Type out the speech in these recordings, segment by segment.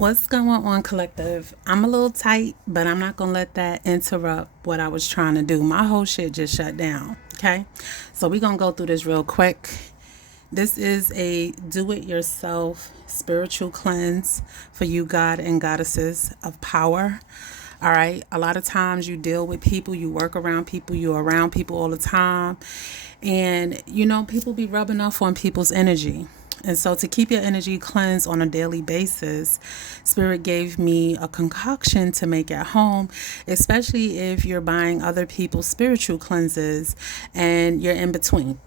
What's going on, collective? I'm a little tight, but I'm not going to let that interrupt what I was trying to do. My whole shit just shut down. Okay. So we're going to go through this real quick. This is a do it yourself spiritual cleanse for you, God and goddesses of power. All right. A lot of times you deal with people, you work around people, you're around people all the time. And, people be rubbing off on people's energy. And so, to keep your energy cleansed on a daily basis, Spirit gave me a concoction to make at home, especially if you're buying other people's spiritual cleanses and you're in between.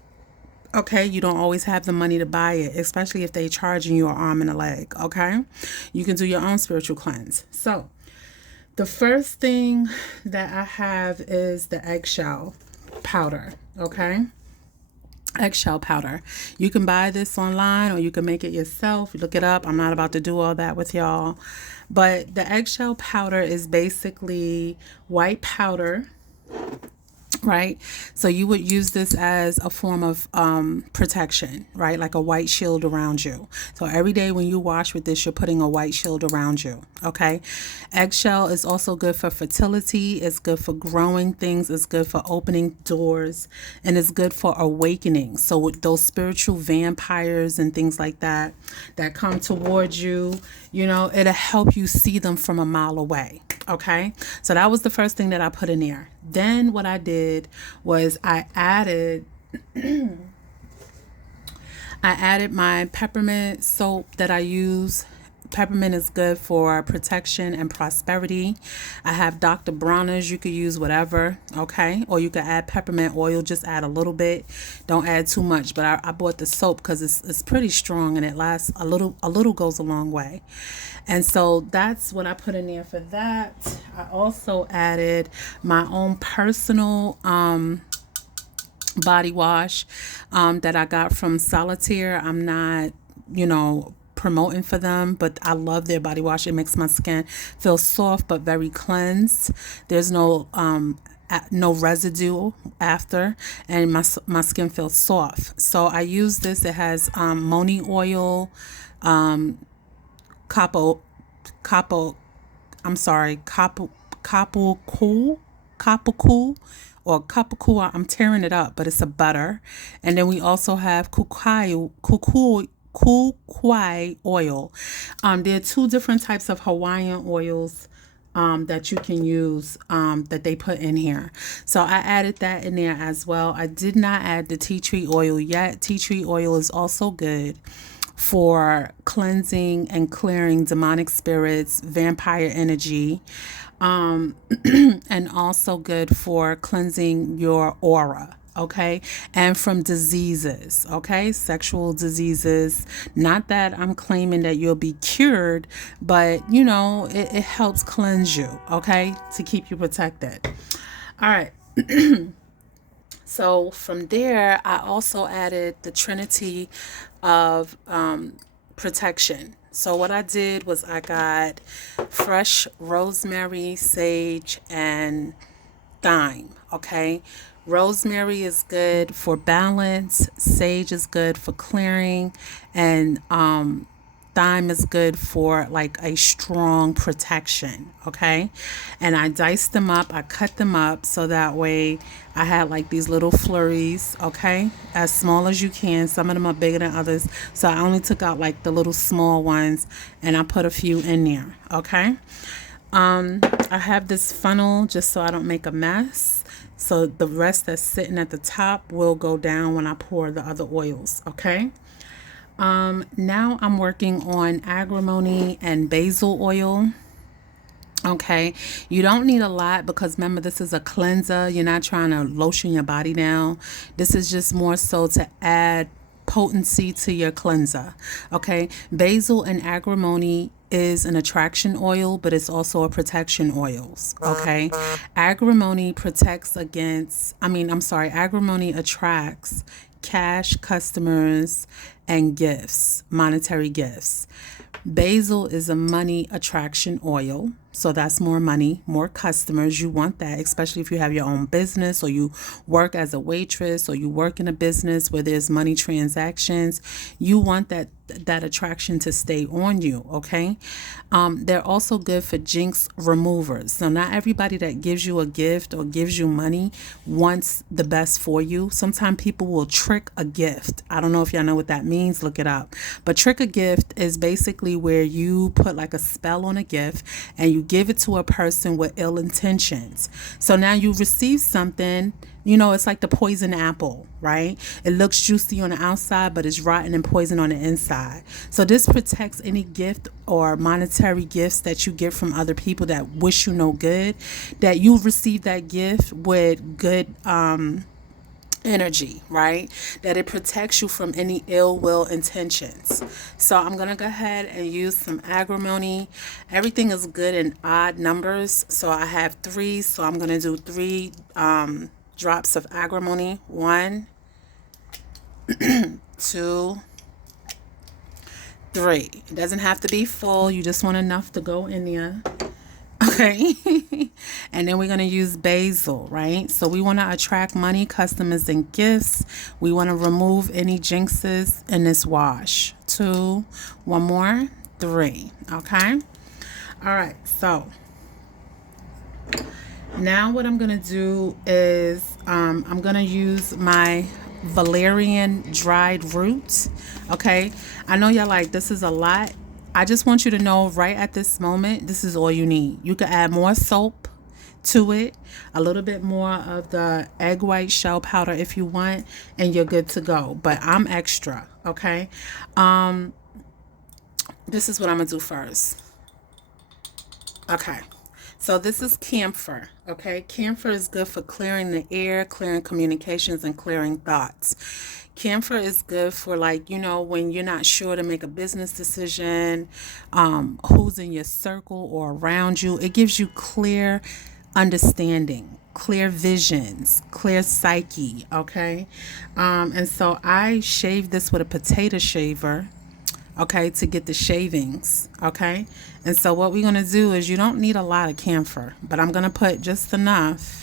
Okay, you don't always have the money to buy it, especially if they charging you an arm and a leg. Okay, you can do your own spiritual cleanse. So, the first thing that I have is the eggshell powder. Okay, eggshell powder. You can buy this online or you can make it yourself. Look it up. I'm not about to do all that with y'all. But the eggshell powder is basically white powder, right? So you would use this as a form of protection, right? Like a white shield around you. So every day when you wash with this, you're putting a white shield around you, okay? Eggshell is also good for fertility. It's good for growing things. It's good for opening doors. And it's good for awakening. So with those spiritual vampires and things like that come towards you, it'll help you see them from a mile away. Okay, so that was the first thing that I put in there. Then what I did was I added my peppermint soap that I use. Peppermint is good for protection and prosperity. I have Dr. Bronner's. You could use whatever, okay? Or you could add peppermint oil. Just add a little bit. Don't add too much. But I bought the soap because it's pretty strong and it lasts a little. A little goes a long way. And so that's what I put in there for that. I also added my own personal body wash that I got from Solitaire. I'm not, promoting for them, but I love their body wash. It makes my skin feel soft but very cleansed. There's no residue after, and my skin feels soft. So I use this. It has moni oil, capo capo I'm sorry, capo or kapakua. I'm tearing it up, but it's a butter. And then we also have kukuai oil. There are two different types of Hawaiian oils that you can use that they put in here. So I added that in there as well. I did not add the tea tree oil yet. Tea tree oil is also good for cleansing and clearing demonic spirits, vampire energy, and also good for cleansing your aura. Okay, and from diseases, okay, sexual diseases. Not that I'm claiming that you'll be cured, but it helps cleanse you, okay, to keep you protected. All right. So from there, I also added the Trinity of protection. So what I did was I got fresh rosemary, sage, and thyme. Okay. Rosemary is good for balance. Sage is good for clearing. And thyme is good for like a strong protection. Okay. And I diced them up. I cut them up so that way I had like these little flurries. Okay. As small as you can. Some of them are bigger than others. So I only took out like the little small ones and I put a few in there. Okay. I have this funnel just so I don't make a mess. So the rest that's sitting at the top will go down when I pour the other oils. Okay. Now I'm working on agrimony and basil oil. Okay. You don't need a lot because remember, this is a cleanser. You're not trying to lotion your body down. This is just more so to add potency to your cleanser. Okay. Basil and agrimony is an attraction oil, but it's also a protection oils. Okay. Agrimony protects against, agrimony attracts cash, customers, and gifts, monetary gifts. Basil is a money attraction oil. So that's more money, more customers. You want that, especially if you have your own business or you work as a waitress or you work in a business where there's money transactions. You want that attraction to stay on you. Okay. They're also good for jinx removers. So not everybody that gives you a gift or gives you money wants the best for you. Sometimes people will trick a gift. I don't know if y'all know what that means. Look it up. But trick a gift is basically where you put like a spell on a gift and you give it to a person with ill intentions. So now you receive something. It's like the poison apple, right? It looks juicy on the outside, but it's rotten and poison on the inside. So this protects any gift or monetary gifts that you get from other people that wish you no good, that you receive that gift with good energy, right? That it protects you from any ill will intentions. So I'm going to go ahead and use some agrimony. Everything is good in odd numbers. So I have 3. So I'm going to do 3 drops of agrimony. 1, 2, 3. It doesn't have to be full. You just want enough to go in there. Okay. And then we're going to use basil, right? So we want to attract money, customers, and gifts. We want to remove any jinxes in this wash. 2, 1 more, 3. Okay. All right. So now what I'm going to do is I'm going to use my valerian dried root. Okay. I know y'all like, this is a lot. I just want you to know right at this moment, this is all you need. You can add more soap to it, a little bit more of the egg white shell powder if you want, and you're good to go. But I'm extra, okay? This is what I'm going to do first. Okay. So this is camphor, okay? Camphor is good for clearing the air, clearing communications, and clearing thoughts. Camphor is good for, like, when you're not sure to make a business decision, who's in your circle or around you. It gives you clear understanding, clear visions, clear psyche, okay? And so I shaved this with a potato shaver, okay, to get the shavings, okay? And so what we're going to do is, you don't need a lot of camphor, but I'm going to put just enough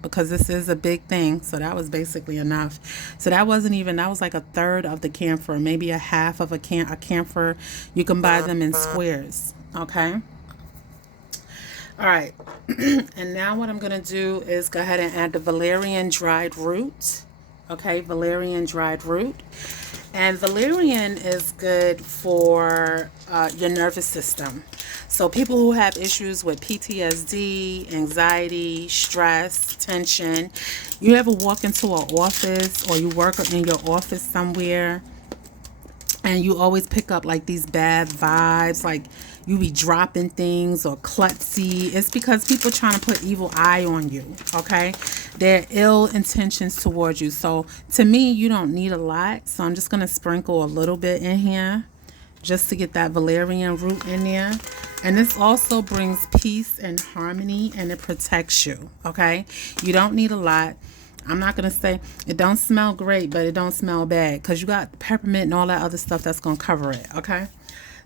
because this is a big thing. So that was basically enough. So that wasn't even, that was like a third of the camphor, maybe a half of a camphor. You can buy them in squares, okay? All right. And now what I'm going to do is go ahead and add the valerian dried root, okay? Valerian dried root. And valerian is good for your nervous system. So people who have issues with PTSD, anxiety, stress, tension, you ever walk into an office or you work in your office somewhere and you always pick up like these bad vibes, like you be dropping things or klutzy. It's because people trying to put evil eye on you, okay? They're ill intentions towards you. So to me, you don't need a lot. So I'm just going to sprinkle a little bit in here just to get that valerian root in there. And this also brings peace and harmony, and it protects you, okay? You don't need a lot. I'm not going to say it don't smell great, but it don't smell bad because you got peppermint and all that other stuff that's going to cover it, okay?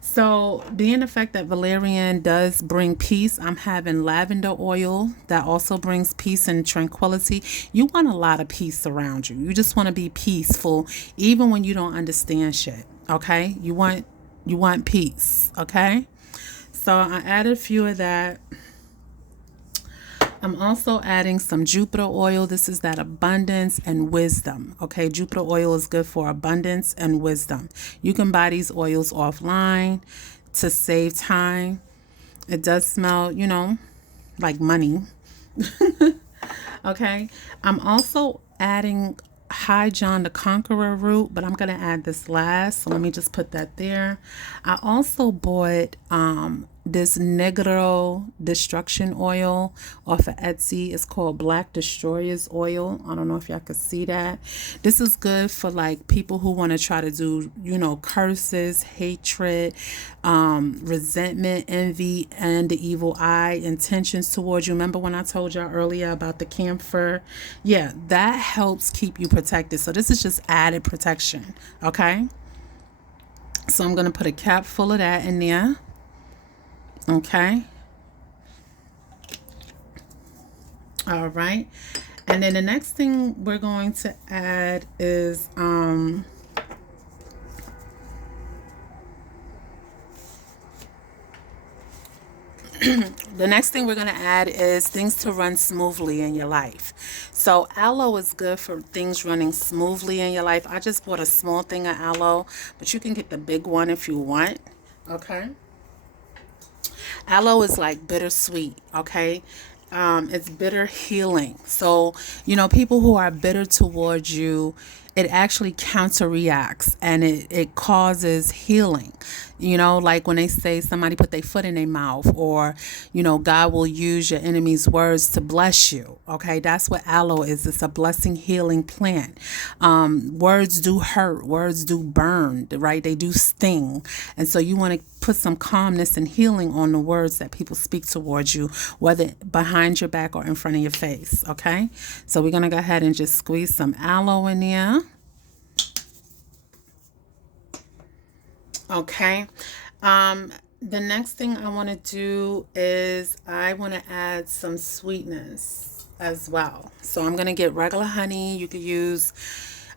So being the fact that valerian does bring peace, I'm having lavender oil that also brings peace and tranquility. You want a lot of peace around you. You just want to be peaceful even when you don't understand shit, okay? You want peace, okay? So I added a few of that. I'm also adding some Jupiter oil. This is that abundance and wisdom. Okay, Jupiter oil is good for abundance and wisdom. You can buy these oils offline to save time. It does smell, like money. Okay, I'm also adding High John the Conqueror root, but I'm going to add this last. So let me just put that there. I also bought this Negro Destruction oil off of Etsy. It's called Black Destroyers oil. I don't know if y'all could see that. This is good for like people who want to try to do, curses, hatred, resentment, envy, and the evil eye intentions towards you. Remember when I told y'all earlier about the camphor? Yeah, that helps keep you protected. So this is just added protection, okay? So I'm going to put a cap full of that in there. Okay. All right. And then the next thing we're going to add is The next thing we're going to add is things to run smoothly in your life. So aloe is good for things running smoothly in your life. I just bought a small thing of aloe, but you can get the big one if you want. Okay. Aloe is like bittersweet, okay? It's bitter healing. So, people who are bitter towards you, it actually counterreacts and it causes healing. Like when they say somebody put their foot in their mouth, or, God will use your enemy's words to bless you. Okay, that's what aloe is. It's a blessing healing plant. Words do hurt, words do burn, right? They do sting. And so you want to put some calmness and healing on the words that people speak towards you, whether behind your back or in front of your face. Okay, so we're going to go ahead and just squeeze some aloe in there. Okay. The next thing I want to do is I want to add some sweetness as well. So I'm going to get regular honey. You could use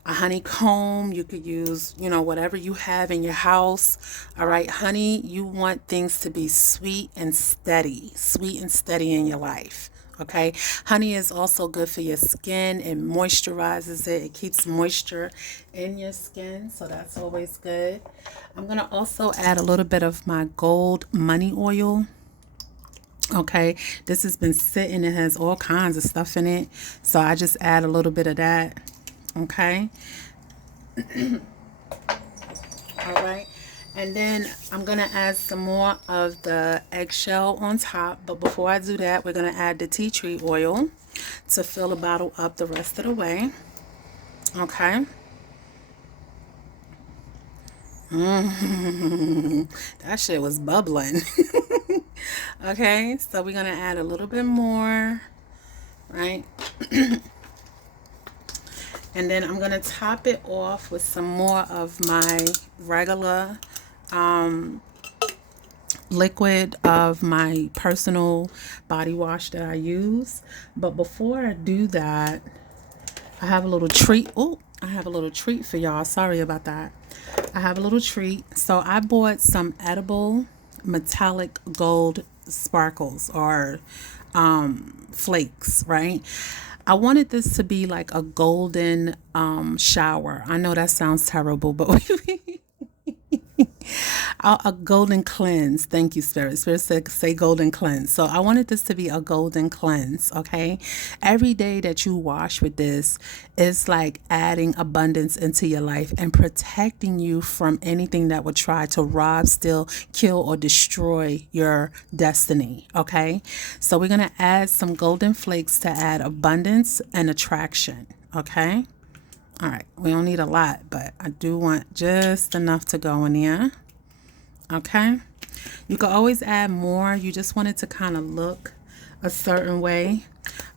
a honeycomb. You could use, whatever you have in your house. All right. Honey, you want things to be sweet and steady in your life. Okay. Honey is also good for your skin. It moisturizes it. It keeps moisture in your skin. So that's always good. I'm going to also add a little bit of my gold money oil. Okay. This has been sitting. It has all kinds of stuff in it. So I just add a little bit of that. Okay. All right. And then I'm going to add some more of the eggshell on top. But before I do that, we're going to add the tea tree oil to fill the bottle up the rest of the way. Okay. That shit was bubbling. Okay. So we're going to add a little bit more. Right. And then I'm going to top it off with some more of my regular liquid of my personal body wash that I use. But before I do that, I have a little treat. Oh, I have a little treat for y'all. Sorry about that. I have a little treat. So I bought some edible metallic gold sparkles or flakes, right? I wanted this to be like a golden shower. I know that sounds terrible, but a golden cleanse. Thank you, Spirit. Spirit said, say golden cleanse. So I wanted this to be a golden cleanse, okay? Every day that you wash with this is like adding abundance into your life and protecting you from anything that would try to rob, steal, kill, or destroy your destiny, okay? So we're going to add some golden flakes to add abundance and attraction, okay? All right, we don't need a lot, but I do want just enough to go in there. Okay. You can always add more. You just want it to kind of look a certain way.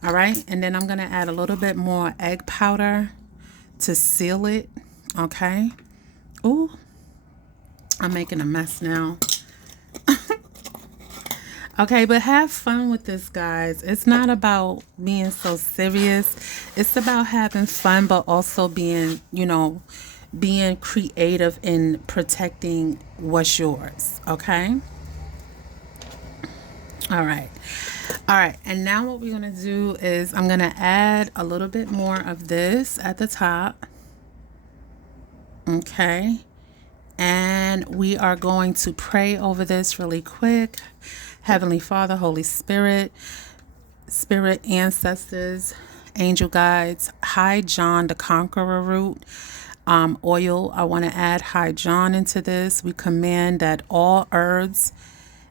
All right. And then I'm going to add a little bit more egg powder to seal it. Okay. Ooh, I'm making a mess now. Okay, but have fun with this, guys. It's not about being so serious. It's about having fun, but also being, being creative in protecting what's yours. Okay? All right. All right. And now what we're going to do is I'm going to add a little bit more of this at the top. Okay. And we are going to pray over this really quick. Heavenly Father, Holy Spirit, Spirit ancestors, angel guides, High John the Conqueror root, oil. I want to add High John into this. We command that all herbs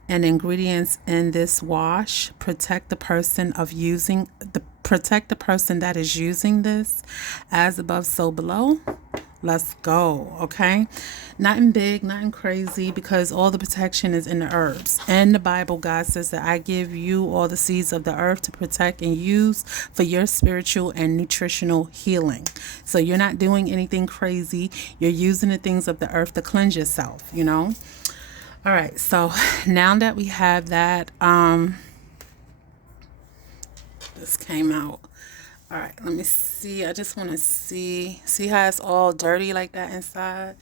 and ingredients in this wash protect the person that is using this, as above, so below. Let's go. Okay. Nothing big, nothing crazy, because all the protection is in the herbs. In the Bible, God says that I give you all the seeds of the earth to protect and use for your spiritual and nutritional healing. So you're not doing anything crazy. You're using the things of the earth to cleanse yourself, All right. So now that we have that, this came out. All right, let me see. I just want to see how it's all dirty like that inside.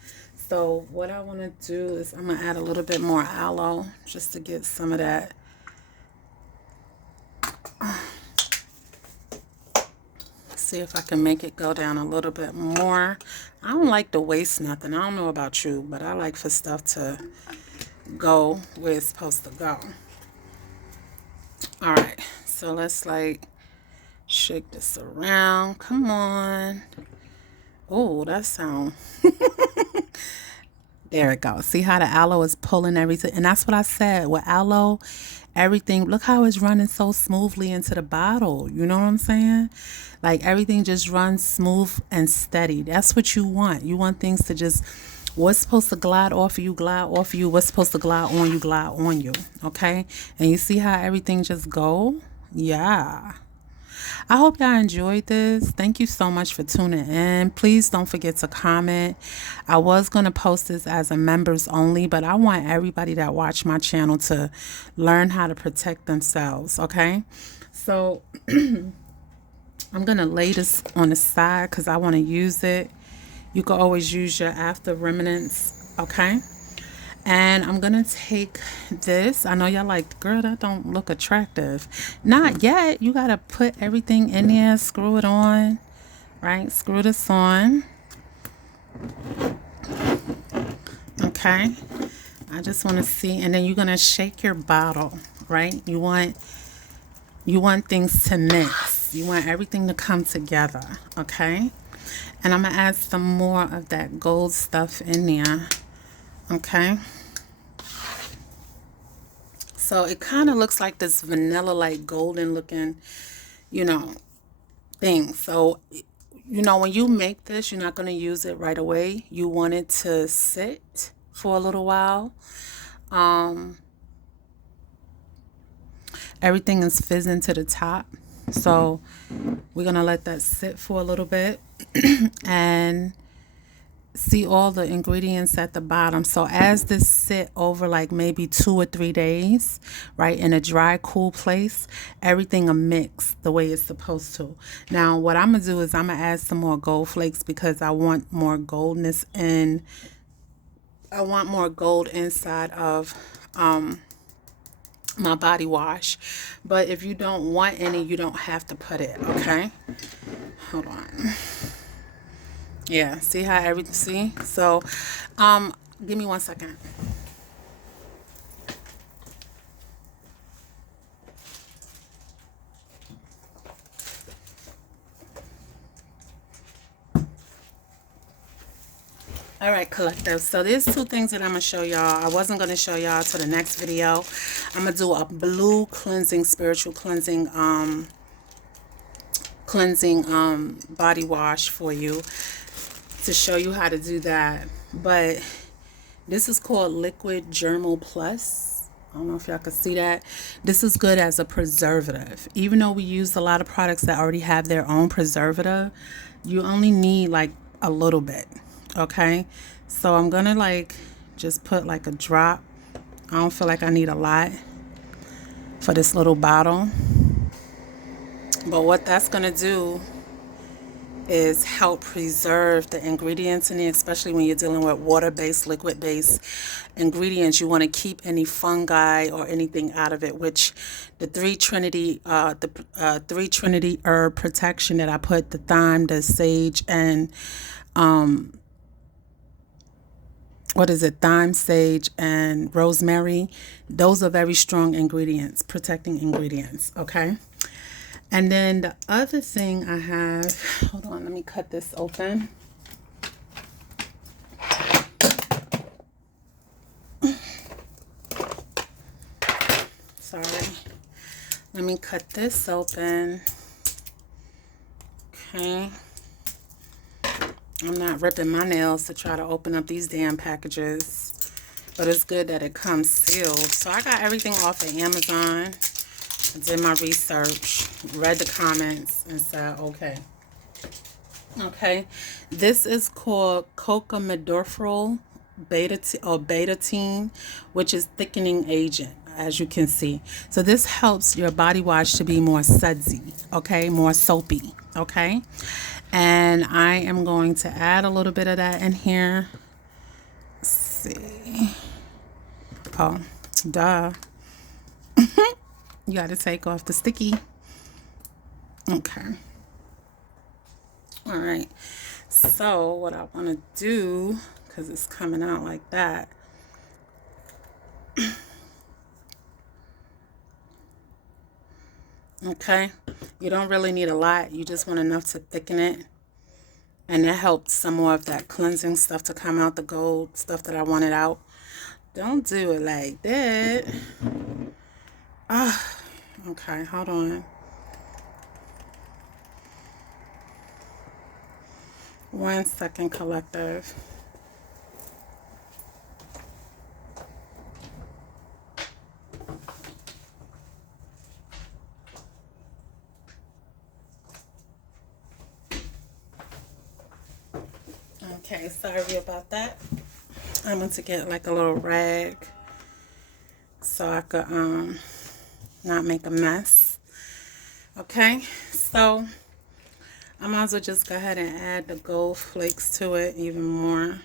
So what I want to do is I'm going to add a little bit more aloe just to get some of that see if I can make it go down a little bit more. I don't like to waste nothing. I don't know about you, but I like for stuff to go where it's supposed to go. All right, so let's like shake this around. Come on. Oh, that sound. There it goes. See how the aloe is pulling everything? And that's what I said. With aloe, everything, look how it's running so smoothly into the bottle. You know what I'm saying? Like everything just runs smooth and steady. That's what you want. You want things to just, what's supposed to glide off of you, glide off of you. What's supposed to glide on you, glide on you. Okay? And you see how everything just go? Yeah. I hope y'all enjoyed this. Thank you so much for tuning in. Please don't forget to comment. I was going to post this as a members only, but I want everybody that watch my channel to learn how to protect themselves, okay? So I'm going to lay this on the side because I want to use it. You can always use your after remnants, okay? And I'm going to take this. I know y'all like, girl, that don't look attractive. Not yet. You got to put everything in there, screw it on, right? Screw this on. Okay. I just want to see. And then you're going to shake your bottle, right? You want things to mix. You want everything to come together, okay? And I'm going to add some more of that gold stuff in there. Okay, so it kind of looks like this vanilla, like golden looking, thing. So, when you make this, you're not going to use it right away. You want it to sit for a little while. Everything is fizzing to the top. So we're going to let that sit for a little bit and see all the ingredients at the bottom. So as this sit over like maybe 2 or 3 days, right, in a dry, cool place, everything will mix the way it's supposed to. Now, what I'm going to do is I'm going to add some more gold flakes because I want more goldness in, I want more gold inside of my body wash. But if you don't want any, you don't have to put it, okay? Hold on. Yeah, see how everything, see? So, give me 1 second. All right, collective. So there's 2 things that I'm going to show y'all. I wasn't going to show y'all to the next video. I'm going to do a blue cleansing, spiritual cleansing, body wash for you to show you how to do that. But this is called Liquid Germal Plus. I don't know if y'all can see that. This is good as a preservative. Even though we use a lot of products that already have their own preservative, you only need like a little bit, okay? So I'm gonna like just put like a drop. I don't feel like I need a lot for this little bottle. But what that's gonna do is help preserve the ingredients in it, especially when you're dealing with water-based, liquid-based ingredients. You want to keep any fungi or anything out of it, which the three trinity herb protection that I put, the thyme, the sage, and thyme, sage, and rosemary. Those are very strong ingredients, protecting ingredients, okay? And then the other thing I have, hold on, let me cut this open. Sorry. Let me cut this open. Okay. I'm not ripping my nails to try to open up these damn packages, but it's good that it comes sealed. So I got everything off of Amazon. I did my research, read the comments, and said, okay. Okay, this is called cocamidorphyl betaine, which is thickening agent, as you can see. So this helps your body wash to be more sudsy, okay, more soapy, okay? And I am going to add a little bit of that in here. Let's see. Oh, duh. You got to take off the sticky. Okay. All right. So what I want to do, because it's coming out like that. Okay. You don't really need a lot. You just want enough to thicken it. And that helps some more of that cleansing stuff to come out, the gold stuff that I wanted out. Don't do it like that. Ah, okay, hold on. One second, collective. Okay, sorry about that. I'm going to get like a little rag so I could not make a mess. Okay, so I might as well just go ahead and add the gold flakes to it even more.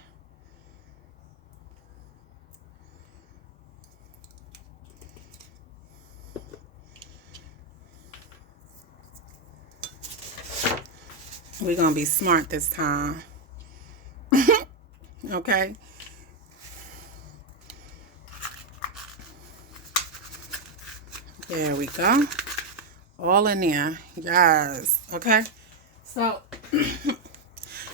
We're going to be smart this time. Okay. There we go. All in there. Yes. Okay. So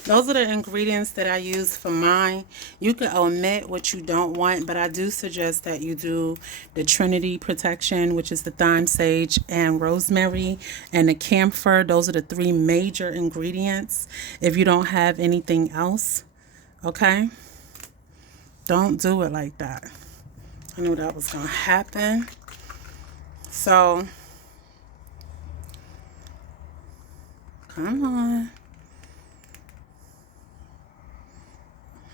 those are the ingredients that I use for mine. You can omit what you don't want, but I do suggest that you do the Trinity protection, which is the thyme, sage, and rosemary, and the camphor. Those are the three major ingredients. If you don't have anything else, okay, don't do it like that. I knew that was going to happen. So, come on.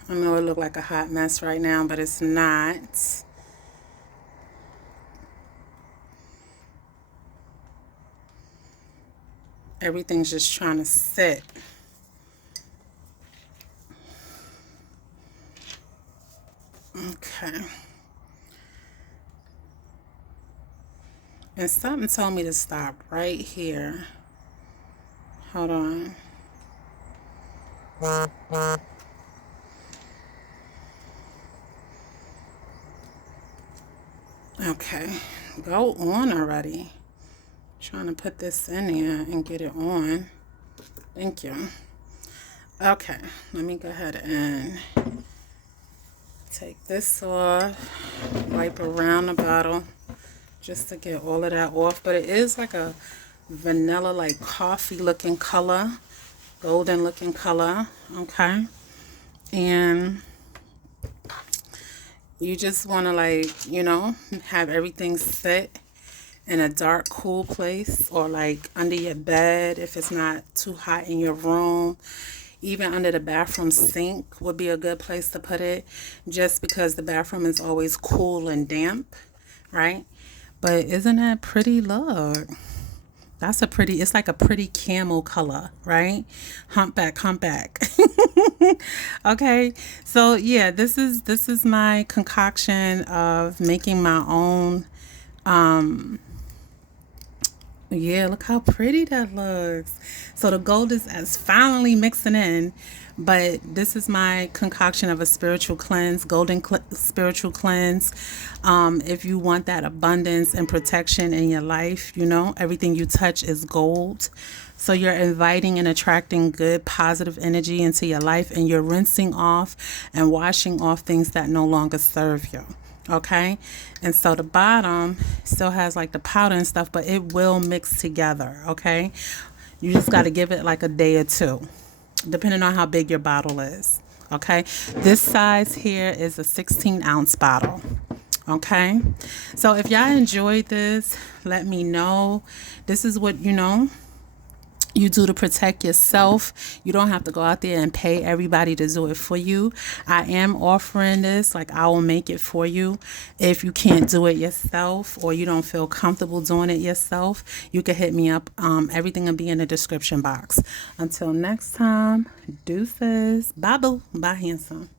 I know it looked like a hot mess right now, but it's not. Everything's just trying to sit. Okay. And something told me to stop right here. Hold on. Okay. Go on already. Trying to put this in there and get it on. Thank you. Okay. Let me go ahead and take this off. Wipe around the bottle just to get all of that off. But it is like a vanilla, like coffee looking color, golden looking color. Okay. And you just want to, like, you know, have everything sit in a dark, cool place, or like under your bed if it's not too hot in your room. Even under the bathroom sink would be a good place to put it, just because the bathroom is always cool and damp, right? But isn't that pretty? Look. That's a pretty, it's like a pretty camel color, right? Humpback, humpback. Okay. So yeah, this is my concoction of making my own. Yeah, look how pretty that looks. So the gold is as finally mixing in, but this is my concoction of a spiritual cleanse, spiritual cleanse. If you want that abundance and protection in your life, you know, everything you touch is gold. So you're inviting and attracting good, positive energy into your life, and you're rinsing off and washing off things that no longer serve you. Okay. And so the bottom still has like the powder and stuff, but it will mix together. Okay. You just got to give it like a day or two, depending on how big your bottle is. Okay. This size here is a 16-ounce bottle. Okay. So if y'all enjoyed this, let me know. This is what, you know, you do to protect yourself. You don't have to go out there and pay everybody to do it for you. I am offering this, like I will make it for you. If you can't do it yourself or you don't feel comfortable doing it yourself, you can hit me up. Everything will be in the description box. Until next time, deuces. Bye boo. Bye handsome.